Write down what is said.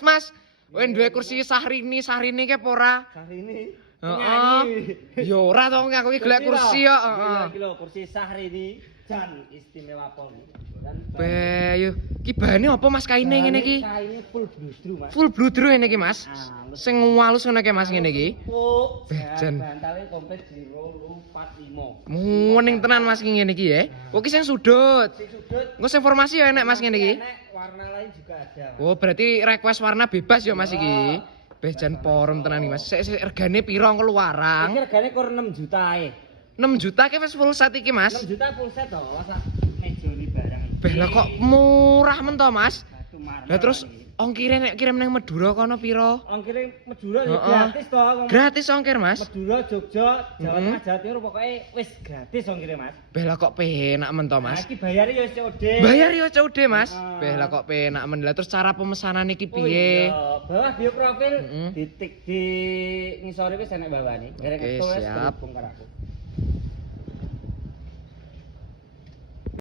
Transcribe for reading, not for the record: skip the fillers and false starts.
Mas. Kowe duwe kursi Syahrini ki apa ora? Syahrini. Heeh. Ya ora to aku iki golek kursi kok, heeh. Iki lho kursi Syahrini jan istimewa pol. Be yo, ki bahane apa Mas kaine ngene iki? Kaine full bludru, Mas. Full bludru ngene iki, Mas. Sing walus ngono iki Mas ngene iki. Jan. Bantale komplit 045. Muning tenan Mas ngene iki ya. Kok ki sing sudut. Sing sudut. Engko informasi ya enek Mas ngene iki. Enek warna lain juga ada. Oh, berarti request warna bebas ya Mas iki. Bejan porom tenan iki Mas. Sik regane piro engko luarang? Iki regane kur 6 juta ae. 6 juta ki wis full set iki Mas. 6 juta full set to, masa mejoni barang iki. Beh lah kok murah men to Mas. Batu marmer. Lah terus ongkire nek kirim nang Madura kono piro? Ongkire Madura ya gratis to. Gratis ongkir Mas. Madura, Jogja, Jawa Tengah, Jawa Timur pokoke wis gratis ongkire Mas. Beh lah kok penak men to Nah, Mas. iki bayare ya COD. Bayar yo COD Mas. Beh lah kok penak men. Lah terus cara pemesanan iki piye? Bawah bio profil ditik di ngisore wis enek bawahane. Oke, siap. Aku.